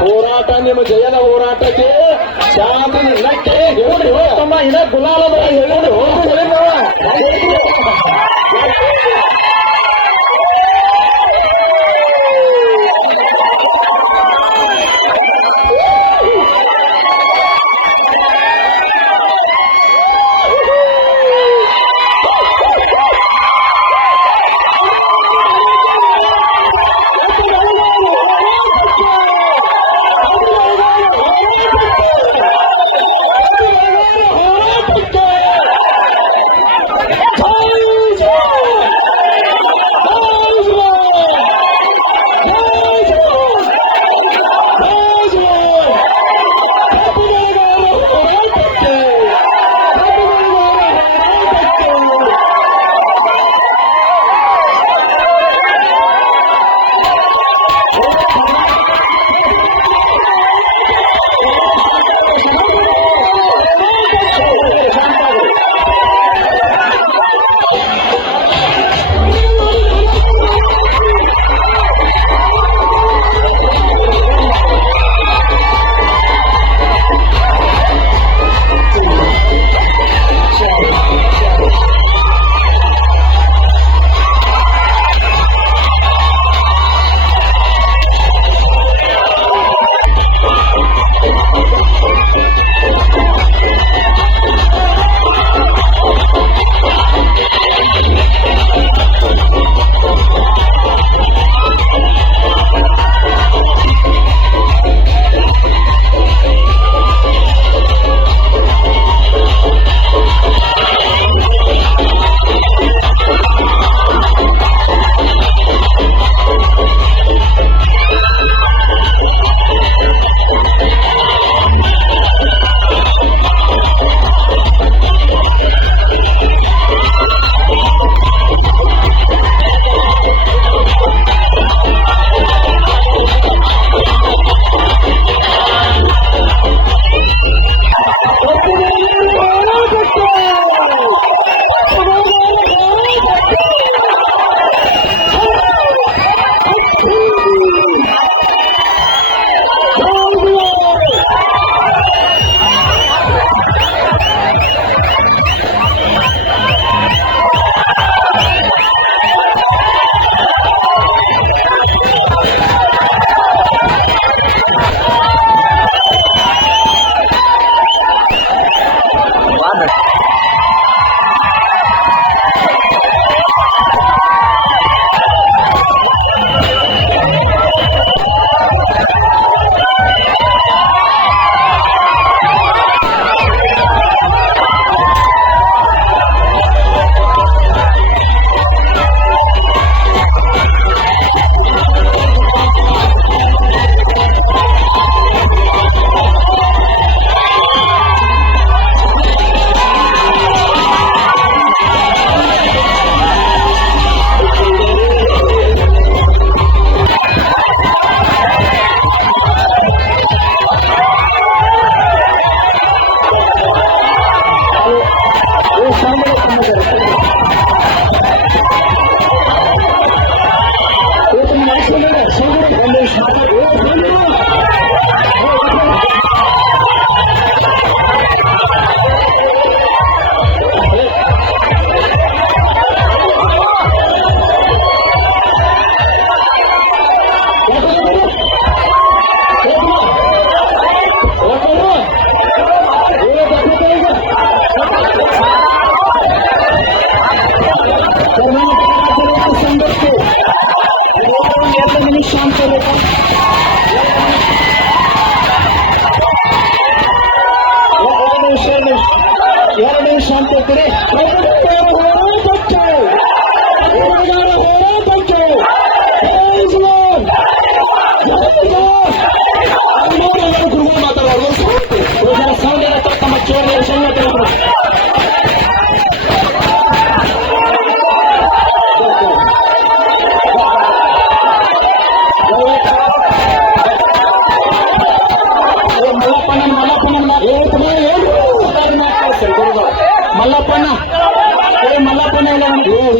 ಹೋರಾಟ ನಿಮ್ಮ ಜಯದ ಹೋರಾಟಕ್ಕೆ ಶಾಂತಿ ನಟ್ಟೆ ಹೇಳಿ ತಮ್ಮ ಇದ ಗುಲಾಲದ ಹೇಳಿ ಎರಡು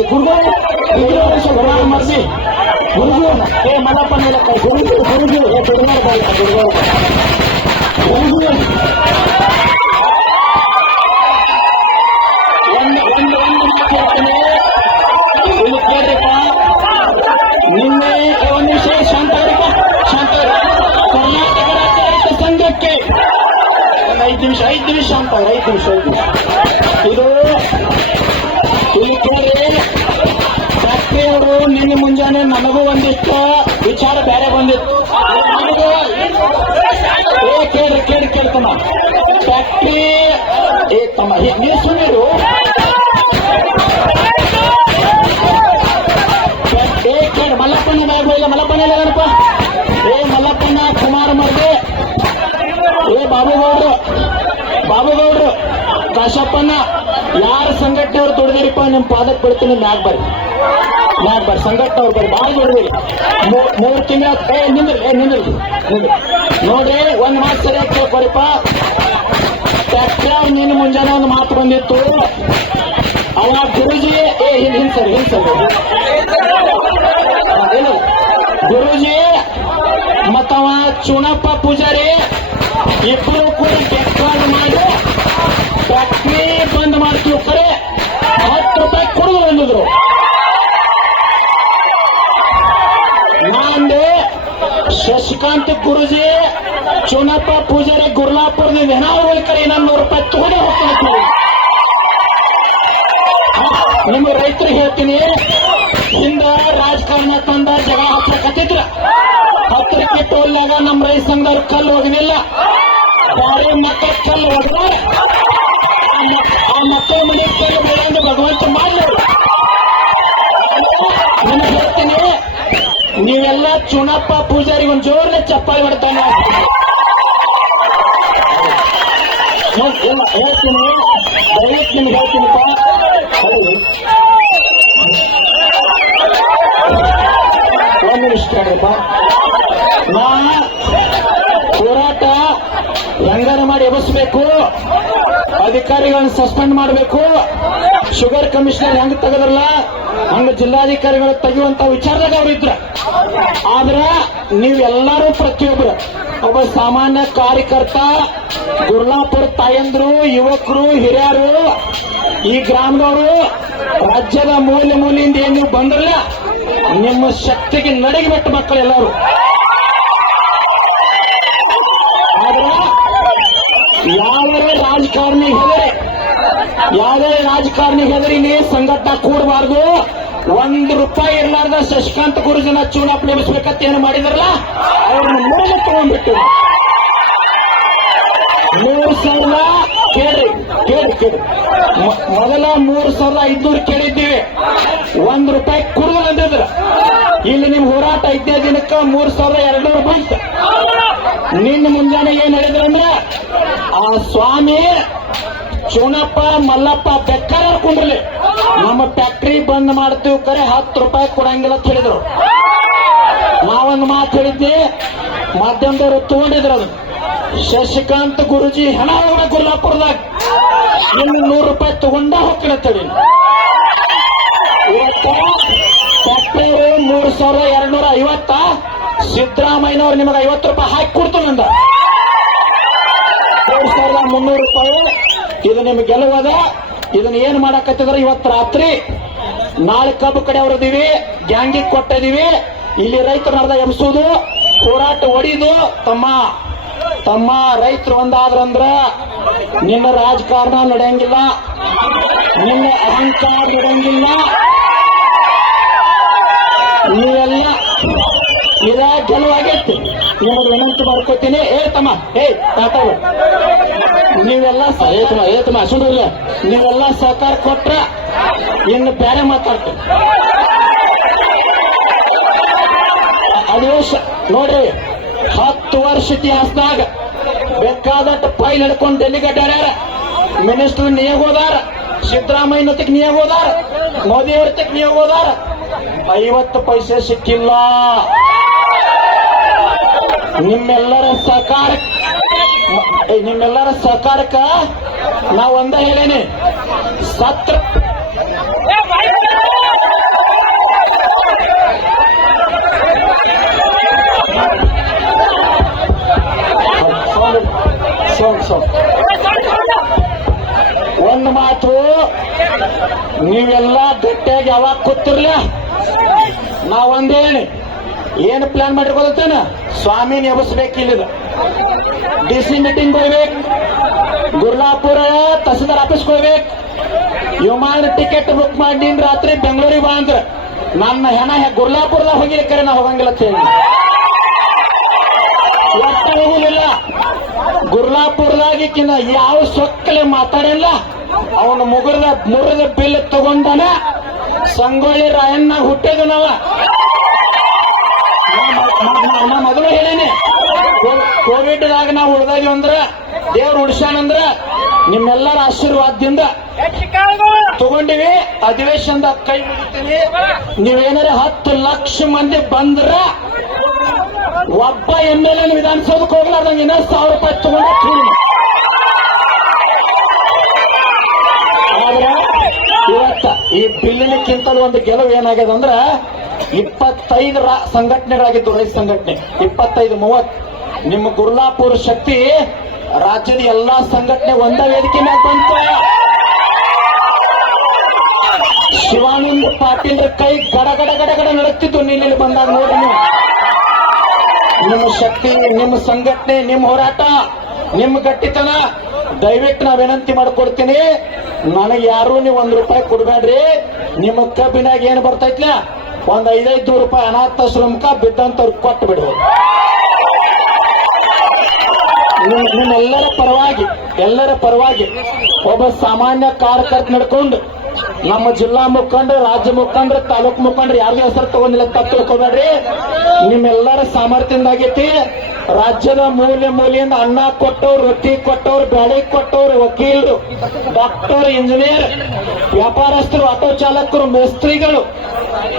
ಏ ಗುರುಗಳು ಗುರುಗಳು ಮರ್ಸಿ ಗುರುಜು ಏ ಮಲ್ಲಪ್ಪ ಮೇಲಕ್ಕ ಗುರುಜು ಗುರುಜು ಏ ಗುರುಗಳು ಬಾಯಿ ಗುರುಗಳು ಗುರುಜು ಒಂದು ಒಂದು ಒಂದು ಮಾತು ಹೇಳ್ತೀನಿ ಇಲ್ಲಿ ಕೇಳ್ರಿಪ್ಪ ನಿನ್ನೆ ಒಂದು ನಿಮಿಷ ಶಾಂತ ಅವ್ರಿಪ್ಪ ಶಾಂತ ಅವ್ರೆ. ಕರ್ನಾಟಕ ರಾಜ್ಯ ರೈತ ಸಂಘಕ್ಕೆ ಒಂದು ಐದು ನಿಮಿಷ ಐದು ನಿಮಿಷ ಶಾಂತ ಅವ್ರೆ, ಐದು ನಿಮಿಷ ಐದು ನಿಮಿಷ ಇದು ನಿನ್ನೆ ಮುಂಜಾನೆ ನನಗೂ ಒಂದಿಷ್ಟು ವಿಚಾರ ಬೇರೆ ಬಂದಿತ್ತು. ಕೇಳ್ರಿ ಕೇಳಿ ಕೇಳ್ತಮ್ಮ. ಫ್ಯಾಕ್ಟ್ರಿ ಏ, ತಮ್ಮ ನೀರು. ಏ ಕೇಳಿ ಮಲ್ಲಪ್ಪನ ಬಾಯ್ ಇಲ್ಲ ಮಲ್ಲಪ್ಪನ ಇಲ್ಲ ಏನಪ್ಪ ಏ, ಮಲ್ಲಪ್ಪನ ಕುಮಾರ ಮರ್ದೆ. ಏ, ಬಾಬುಗೌಡ್ರು ಬಾಬುಗೌಡ್ರು ಕಾಶಪ್ಪನ ಯಾರ ಸಂಘಟನೆಯವರು ದುಡ್ದಿರಿಪ್ಪ ನಿಮ್ ಪಾದಕ್ಕೆ ಬಿಡ್ತೀನಿ ಮ್ಯಾಗ್ ಬರ್ರಿ. ಮ್ಯಾಗ್ ಬರ್ ಸಂಘಟನೆಯವ್ರು ಬರ್ರಿ ಭಾಳ ನೋಡ್ರಿ. ಮೂರು ತಿಂಗಳ ಏ, ನಿಂದ್ರಿ ಏ, ನಿಂದ್ರಿ ನೋಡ್ರಿ, ಒಂದ್ ಮಾತು ಸರಿಯಾಗಿ ಕೇಳ್ಕೊರಿಪ್ಪ. ಟ್ರ್ಯಾಕ್ಟರ್ ನೀನು ಮುಂಜಾನೆ ಒಂದು ಮಾತು ಬಂದಿತ್ತು. ಅವ ಗುರುಜಿ ಏ ಹಿಂದ್ ಹಿಂದ್ ಸರಿ ಗುರುಜಿ, ಮತ್ತವ ಚುನಪ್ಪ ಪೂಜಾರಿ ಇಬ್ಬರು ಕೂಡ ಬೆಕ್ಕಾಗಿ ಮಾಡಿ. ಫ್ಯಾಕ್ಟ್ರಿ ಬಂದ್ ಮಾಡ್ತೀವಿ ಕರೆ. ಹತ್ತು ರೂಪಾಯಿ ಕೊಡುದು ಬಂದಿದ್ರು ಶಶಿಕಾಂತ್ ಗುರುಜಿ ಚುನಪ್ಪ ಪೂಜಾರಿ ಗುರ್ಲಾಪುರದಿಂದ ನಾನು ನೂರು ರೂಪಾಯಿ ತೋಡೆ ಹೋಗ್ತೀನಿ ನಿಮ್ಮ ರೈತರು ಹೇಳ್ತೀನಿ, ಹಿಂದ ರಾಜಕಾರಣ ತಂದ ಜಗಳ ಹಚ್ಚಕತ್ತಿದ್ರ ಹತ್ತಿರಕ್ಕೆ ಟೋಲ್ನಾಗ ನಮ್ಮ ರೈತ ಸಂಘದವ್ರು ಕಲ್ಲು ಹೋಗಲಿಲ್ಲ ಬಾರಿ ಮಕ್ಕಳ ಕಲ್ಲು ಹೊಡೆದ ಆ ಮಕ್ಕಳ ಮನೆ ಕಲ್ಲು ಬೆಳೆಯಿಂದ ಭಗವಂತ ಮಾಡಲಿ ನೀವೆಲ್ಲ ಚುನಪ್ಪ ಪೂಜಾರಿ, ಒಂದು ಜೋರ್ನ ಚಪ್ಪಾಳಿ ಮಾಡ್ತಾನೆ ಹೇಳ್ತೀನಿ ನಾ ಹೋರಾಟ ರಂಗನ ಮಾಡಿ ಎಬಸ್ಬೇಕು ಅಧಿಕಾರಿಗಳನ್ನ ಸಸ್ಪೆಂಡ್ ಮಾಡಬೇಕು. ಶುಗರ್ ಕಮಿಷನರ್ ಹೆಂಗ್ ತೆಗದ್ರಲ್ಲ? ಹಂಗ ಜಿಲ್ಲಾಧಿಕಾರಿಗಳು ತೆಗೆಯುವಂತ ವಿಚಾರದಾಗ ಅವ್ರು ಇದ್ರ. ಆದ್ರ ನೀವೆಲ್ಲರೂ ಪ್ರತಿಯೊಬ್ಬರು ಒಬ್ಬ ಸಾಮಾನ್ಯ ಕಾರ್ಯಕರ್ತ ಗುರ್ಲಾಪುರ ತಾಯಂದ್ರು, ಯುವಕರು, ಹಿರಿಯರು, ಈ ಗ್ರಾಮದವರು, ರಾಜ್ಯದ ಮೂಲೆ ಮೂಲೆಯಿಂದ ಏನ್ ನೀವು ಬಂದ್ರಲ್ಲ, ನಿಮ್ಮ ಶಕ್ತಿಗೆ ನಡಗಿಬಿಟ್ಟು ಮಕ್ಕಳೆಲ್ಲರೂ ಯಾವರೇ ರಾಜಕಾರಣಿ ಹೆದರಿ ಯಾವುದೇ ರಾಜಕಾರಣಿ ಹೆದರಿ ನೀ ಸಂಘಟನೆ ಕೂಡಬಾರ್ದು. ಒಂದು ರೂಪಾಯಿ ಇರ್ಲಾರ್ದ ಶಶಿಕಾಂತ್ ಗುರುಜನ ಚುನಾವಣೆ ಎಬ್ಸ್ಬೇಕಂತ ಏನು ಮಾಡಿದ್ರಲ್ಲ? ಅವ್ರನ್ನ ಮೂಲ ತಗೊಂಡ್ಬಿಟ್ಟು. ಮೂರು ಸಾವಿರ ಕೇಳಿ ಕೇಳಿ ಕೇಳಿ ಮೊದಲ ಮೂರು ಸಾವಿರದ ಐದ್ನೂರು ಕೇಳಿದ್ದೀವಿ. ಒಂದ್ ರೂಪಾಯಿ ಕುರುಗಲ್ ಅಂದಿದ್ರ ಇಲ್ಲಿ ನಿಮ್ ಹೋರಾಟ ಐದನೇ ದಿನಕ್ಕ ಮೂರ್ ಸಾವಿರ ಎರಡ್ನೂರು ಬಂತು. ನಿನ್ನ ಮುಂಜಾನೆ ಏನ್ ಹೇಳಿದ್ರಂದ್ರೆ ಆ ಸ್ವಾಮಿ ಚುನಪ್ಪ ಮಲ್ಲಪ್ಪ ಬೆಕ್ಕರ ಕುಂಡ್ರಲಿ ನಮ್ಮ ಫ್ಯಾಕ್ಟ್ರಿ ಬಂದ್ ಮಾಡ್ತೀವಿ ಕರೆ, ಹತ್ತು ರೂಪಾಯಿ ಕೊಡಂಗಿಲ್ಲ ಅಂತ ಹೇಳಿದ್ರು. ನಾವೊಂದು ಮಾತು ಹೇಳಿದ್ವಿ, ಮಾಧ್ಯಮದವರು ತಗೊಂಡಿದ್ರು ಅದು. ಶಶಿಕಾಂತ್ ಗುರುಜಿ ಹಣ ಹೋಗ ಗುರ್ಲಾಪುರದಾಗ ಇನ್ನು ನೂರು ರೂಪಾಯಿ ತಗೊಂಡ ಹೋಗ್ತೀನಿ ಇವತ್ತ ಫ್ಯಾಕ್ಟ್ರಿಯವರು ಮೂರು ಸಾವಿರದ ಎರಡ್ನೂರ ಐವತ್ತ ಸಿದ್ದರಾಮಯ್ಯನವ್ರು ನಿಮಗೆ ಐವತ್ತು ರೂಪಾಯಿ ಹಾಕಿ ಕೊಡ್ತು ನಂದ ಮುನ್ನೂರು ರೂಪಾಯಿ ಇದು ನಿಮ್ಗೆ ಗೆಲುವದ ಇದನ್ನ ಏನ್ ಮಾಡಕತ್ತಿದ್ರ? ಇವತ್ತು ರಾತ್ರಿ ನಾಳೆ ಕಬ್ಬು ಕಡೆ ಅವ್ರದೀವಿ ಗ್ಯಾಂಗಿಗೆ ಕೊಟ್ಟಿದೀವಿ ಇಲ್ಲಿ ರೈತರು ನಡೆದ ಎಬ್ಸೋದು, ಹೋರಾಟ ಒಡಿದು, ತಮ್ಮ ತಮ್ಮ ರೈತರು ಒಂದಾದ್ರಂದ್ರ ನಿನ್ನ ರಾಜಕಾರಣ ನಡೆಯಂಗಿಲ್ಲ, ನಿನ್ನ ಅಹಂಕಾರ ನಡೆಯಂಗಿಲ್ಲ. ನೀವೆಲ್ಲ ಇದ ಗೆಲುವಾಗೈತಿ. ನಿಮಗೆ ವಿನಂತಿ ಮಾಡ್ಕೋತೀನಿ. ಏ, ತಮ್ಮ, ಏ, ತಾತ ನೀವೆಲ್ಲ ಏ, ತಮ್ಮ ಏ, ತಮ್ಮ ನೀವೆಲ್ಲ ಸಹಕಾರ ಕೊಟ್ರ ಇನ್ನು ಬೇರೆ ಮಾತಾಡ್ತೀನಿ. ಅದೇಶ ನೋಡ್ರಿ, ಹತ್ತು ವರ್ಷ ಇತಿಹಾಸದಾಗ ಬೇಕಾದಟ್ಟು ಫೈಲ್ ಹಿಡ್ಕೊಂಡು ಡೆಲ್ಲಿಗೆ ಮಿನಿಸ್ಟರ್ ನಿಯೋಗ ಹೋದಾರ? ಸಿದ್ದರಾಮಯ್ಯ ತಕ್ ನಿಯೋಗ ಹೋದಾರ? ಮೋದಿ ಅವ್ರ ತಕ್ ನಿಯೋಗ ಹೋದಾರ? ಐವತ್ತು ಪೈಸೆ ಸಿಕ್ಕಿಲ್ಲ. ನಿಮ್ಮೆಲ್ಲರ ಸಹಕಾರ ನಿಮ್ಮೆಲ್ಲರ ಸಹಕಾರಕ್ಕ ನಾವು ಒಂದ ಹೇಳೇನೆ. ಸತ್ರ ಒಂದು ಮಾತು, ನೀವೆಲ್ಲ ಗಟ್ಟಿಯಾಗಿ ಯಾವಾಗ ಕೂತಿರ್ಲ? ನಾವೊಂದೇಳಿ ಏನು ಪ್ಲಾನ್ ಮಾಡಿರ್ಬೋದತ್ತೇನ ಸ್ವಾಮಿನ ಎಬಸ್ಬೇಕು ಡಿಸಿ ಮೀಟಿಂಗ್ ಹೋಗ್ಬೇಕು ಗುರ್ಲಾಪುರ ತಹಸೀಲ್ದಾರ್ ಆಫೀಸ್ ಹೋಗ್ಬೇಕು ವಿಮಾನ ಟಿಕೆಟ್ ಬುಕ್ ಮಾಡಿ ರಾತ್ರಿ ಬೆಂಗಳೂರಿಗೆ ಬಾ ಅಂದ್ರ ನನ್ನ ಹೆಣ ಗುರ್ಲಾಪುರದಾಗ ಹೋಗಿಲಿಕ್ಕರೆ ನಾ ಹೋಗಂಗಿಲ್ಲ ಅಂತ ಹೇಳಿ. ಒಟ್ಟು ಹೋಗುದಿಲ್ಲ. ಗುರ್ಲಾಪುರದಾಗಿಕ್ಕಿನ ಯಾವ ಸೊಕ್ಕಲೆ ಮಾತಾಡಿಲ್ಲ. ಅವನು ಮುಗುರದ, ಮುರಿದ ಬಿಲ್ ತಗೊಂಡನ. ಸಂಗೊಳ್ಳಿ ರಾಯಣ್ಣ ಹುಟ್ಟಿದ ನಾವ ನಾ ಮೊದಲು ಹೇಳೇನೆ. ಕೋವಿಡ್ದಾಗ ನಾವು ಉಳ್ದಾಗಿ ಅಂದ್ರ, ದೇವ್ರ ಉಡ್ಸ್ಯಾನಂದ್ರ ನಿಮ್ಮೆಲ್ಲರ ಆಶೀರ್ವಾದದಿಂದ ತಗೊಂಡಿವಿ. ಅಧಿವೇಶನದ ಕೈ ಮುಗಿತೀವಿ ನೀವೇನಾರ ಹತ್ತು ಲಕ್ಷ ಮಂದಿ ಬಂದ್ರ, ಒಬ್ಬ ಎಂ ಎಲ್ ಎನ್ ವಿಧಾನಸೌಧಕ್ಕೆ ಹೋಗ್ಲಾರ್ದಂಗೆ ಇನ್ನೂ ಸಾವಿರ ರೂಪಾಯಿ ತಗೊಂಡು ಇವತ್ತ ಈ ಬಿಲ್ಲಿನಕ್ಕಿಂತಲೂ ಒಂದು ಗೆಲುವು ಏನಾಗ್ಯದ ಅಂದ್ರ ಇಪ್ಪತ್ತೈದು ರಾ- ಸಂಘಟನೆಗಳಾಗಿದ್ದು ರೈತ ಸಂಘಟನೆ. ಇಪ್ಪತ್ತೈದು ಮೂವತ್ ನಿಮ್ಮ ಗುರ್ಲಾಪುರ ಶಕ್ತಿ ರಾಜ್ಯದ ಎಲ್ಲಾ ಸಂಘಟನೆ ಒಂದ ವೇದಿಕೆ ಮ್ಯಾಗ ಬಂತು. ಶಿವಾನಂದ ಪಾಟೀಲ್ ಕೈ ಗಡ ಗಡ ಗಡ ಗಡ ನಡುತ್ತಿದ್ದು ನೀನು ಬಂದಾಗ ನೋಡಿ ನಿಮ್ಮ ಶಕ್ತಿ, ನಿಮ್ಮ ಸಂಘಟನೆ, ನಿಮ್ಮ ಹೋರಾಟ, ನಿಮ್ಮ ಗಟ್ಟಿತನ, ದಯವಿಟ್ಟು ನಾ ವಿನಂತಿ ಮಾಡ್ಕೊಡ್ತೀನಿ. ನನಗೆ ಯಾರು ನೀವು ಒಂದ್ ರೂಪಾಯಿ ಕೊಡ್ಬೇಡ್ರಿ. ನಿಮ್ಮ ಕಬ್ಬಿನಾಗ ಏನ್ ಬರ್ತೈತ್ಲ? ಒಂದ್ ಐದೈದು ನೂರು ರೂಪಾಯಿ ಅನಾಥಾಶ್ರಮಕ್ಕ ಬಿದ್ದಂತವ್ರು ಕೊಟ್ಟು ಬಿಡ್ಬೋದು ನಿಮ್ಮ- ನಿಮ್ಮೆಲ್ಲರ ಪರವಾಗಿ, ಎಲ್ಲರ ಪರವಾಗಿ ಒಬ್ಬ ಸಾಮಾನ್ಯ ಕಾರ್ಯಕರ್ತ ನಡ್ಕೊಂಡು ನಮ್ಮ ಜಿಲ್ಲಾ ಮುಖಂಡರು, ರಾಜ್ಯ ಮುಖಂಡರು, ತಾಲೂಕು ಮುಖಂಡರು ಯಾರಿಗೂ ಹೆಸರು ತಗೊಂಡಿಲ್ಲ ತಪ್ಪು ತಿಳ್ಕೊಬೇಡ್ರಿ. ನಿಮ್ಮೆಲ್ಲರ ಸಾಮರ್ಥ್ಯದಾಗೈತಿ ರಾಜ್ಯದ ಮೂಲೆ ಮೂಲೆಯಿಂದ ಅನ್ನ ಕೊಟ್ಟವ್ರು, ರೊಟ್ಟಿ ಕೊಟ್ಟವ್ರು ಬೆಳೆ ಕೊಟ್ಟವ್ರು, ವಕೀಲರು, ಡಾಕ್ಟರ್, ಇಂಜಿನಿಯರ್, ವ್ಯಾಪಾರಸ್ಥರು, ಆಟೋ ಚಾಲಕರು, ಮೇಸ್ತ್ರಿಗಳು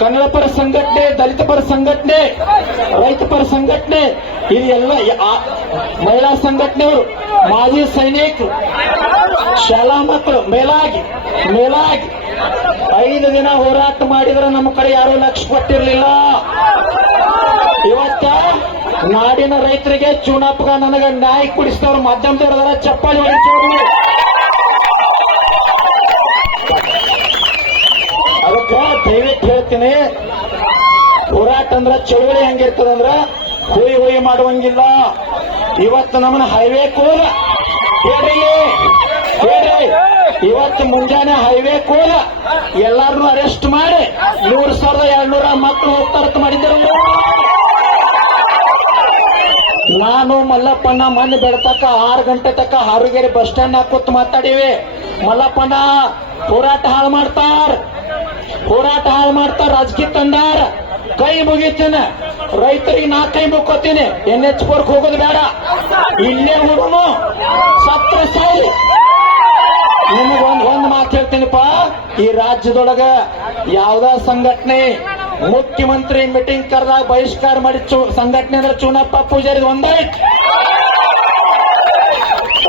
ಕನ್ನಡ ಪರ ಸಂಘಟನೆ ದಲಿತ ಪರ ಸಂಘಟನೆ ರೈತ ಪರ ಸಂಘಟನೆ ಇದೆಲ್ಲ ಮಹಿಳಾ ಸಂಘಟನೆಯವರು, ಮಾಜಿ ಸೈನಿಕರು ಶಾಲಾ ಮಕ್ಕಳು ಮೇಲಾಗಿ ಮೇಲಾಗಿ ಐದು ದಿನ ಹೋರಾಟ ಮಾಡಿದ್ರೆ ನಮ್ಮ ಕಡೆ ಯಾರು ಲಕ್ಷ ಕೊಟ್ಟಿರಲಿಲ್ಲ. ಇವತ್ತ ನಾಡಿನ ರೈತರಿಗೆ ಚುನಾಪಗ ನನಗ ನ್ಯಾಯ ಕುಡಿಸಿದವರು ಮಾಧ್ಯಮದವರ ಚಪ್ಪಾಳಿ ಹೊಡಿಸೋದು ಹೇಳ್ತೀನಿ ಹೋರಾಟ ಅಂದ್ರ ಚಳುವಳಿ ಹೆಂಗಿರ್ತದಂದ್ರ ಹುಯಿ ಹೋಯಿ ಮಾಡುವಂಗಿಲ್ಲ. ಇವತ್ತು ನಮ್ಮನ್ನ ಹೈವೇ ಕೋಲ. ಇವತ್ತು ಮುಂಜಾನೆ ಹೈವೇ ಕೋಲ. ಎಲ್ಲಾರನ್ನೂ ಅರೆಸ್ಟ್ ಮಾಡಿ ನೂರ್ ಸಾವಿರದ ಎರಡ್ನೂರ ಮಕ್ಕಳು ಹೋಗ್ತಾರತ್ ಮಾಡಿದ್ರು ನಾನು ಮಲ್ಲಪ್ಪಣ್ಣ ಮನೆ ಬೆಳತಕ್ಕ ಆರು ಗಂಟೆ ತಕ್ಕ ಹಾರುಗೇರಿ ಬಸ್ ಸ್ಟ್ಯಾಂಡ್ ಕೂತ್ ಮಾತಾಡಿವಿ. ಮಲ್ಲಪ್ಪಣ್ಣ ಹೋರಾಟ ಹಾಳು ಮಾಡ್ತಾರ. ಹೋರಾಟ ಹಾಳು ಮಾಡ್ತಾರ ರಾಜಕೀಯ ತಂದಾರ ಕೈ ಮುಗಿತೇನೆ. ರೈತರಿಗೆ ನಾ ಕೈ ಮುಕ್ಕೋತೀನಿ. ಎನ್ ಎಚ್ ಪೋರ್ಕ್ ಹೋಗೋದು ಬೇಡ. ಇಲ್ಲೇ ಹುಡುನು ಸತ್ರ ಸಾಯಿ. ನಿಮಗೊಂದ್ ಒಂದ್ ಮಾತು ಹೇಳ್ತೀನಿಪ್ಪ. ಈ ರಾಜ್ಯದೊಳಗ ಯಾವ್ದ ಸಂಘಟನೆ ಮುಖ್ಯಮಂತ್ರಿ ಮೀಟಿಂಗ್ ಕರೆದಾಗ ಬಹಿಷ್ಕಾರ ಮಾಡಿ ಸಂಘಟನೆ ಅಂದ್ರೆ ಚೂನಪ್ಪ ಪೂಜಾರಿ ಒಂದಾಯ್ತು.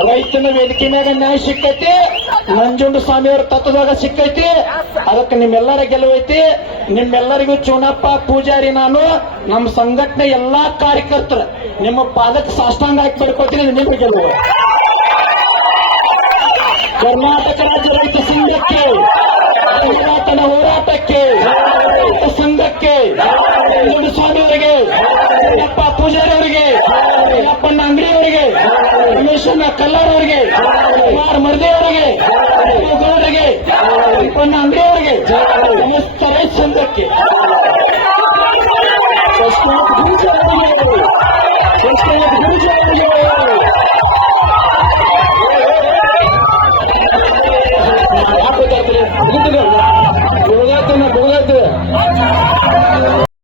ರೈತನ ವೇದಿಕೆ ಮ್ಯಾಗ ನ್ಯಾಯ ಸಿಕ್ಕೈತಿ, ನಂಜುಂಡ ಸ್ವಾಮಿಯವ್ರ ತತ್ವದಾಗ ಸಿಕ್ಕೈತಿ, ಅದಕ್ಕೆ ನಿಮ್ಮೆಲ್ಲರ ಗೆಲುವೈತಿ ನಿಮ್ಮೆಲ್ಲರಿಗೂ ಚೂನಪ್ಪ ಪೂಜಾರಿ ನಾನು ನಮ್ಮ ಸಂಘಟನೆ ಎಲ್ಲಾ ಕಾರ್ಯಕರ್ತರು. ನಿಮ್ಮ ಪಾದಕ್ಕೆ ಸಾಷ್ಟಾಂಗ ಹಾಕಿ ಬರ್ಕೋತೀನಿ ನಿಮ್ಮ ಗೆಲುವು. ಕರ್ನಾಟಕ ರಾಜ್ಯ ರೈತ ಸಂಘಕ್ಕೆ ಹೋರಾಟದ ಹೋರಾಟಕ್ಕೆ, ರೈತ ಸಂಘಕ್ಕೆ ಸ್ವಾಮಿಯವರಿಗೆ ಪೂಜಾರಿ ಪೂಜಾರಿ ರಮೇಶಣ್ಣ ಕಲ್ಲಾರ್ ಅವರಿಗೆ ಕುಮಾರ್ ಮರ್ದೆ ಅವರಿಗೆ ಅವರಿಗೆ ಅಪ್ಪಣ್ಣ ಅಂಗಡಿ ಅವರಿಗೆ ಸಮಸ್ತ ರೈತ ಸಂಘಕ್ಕೆ.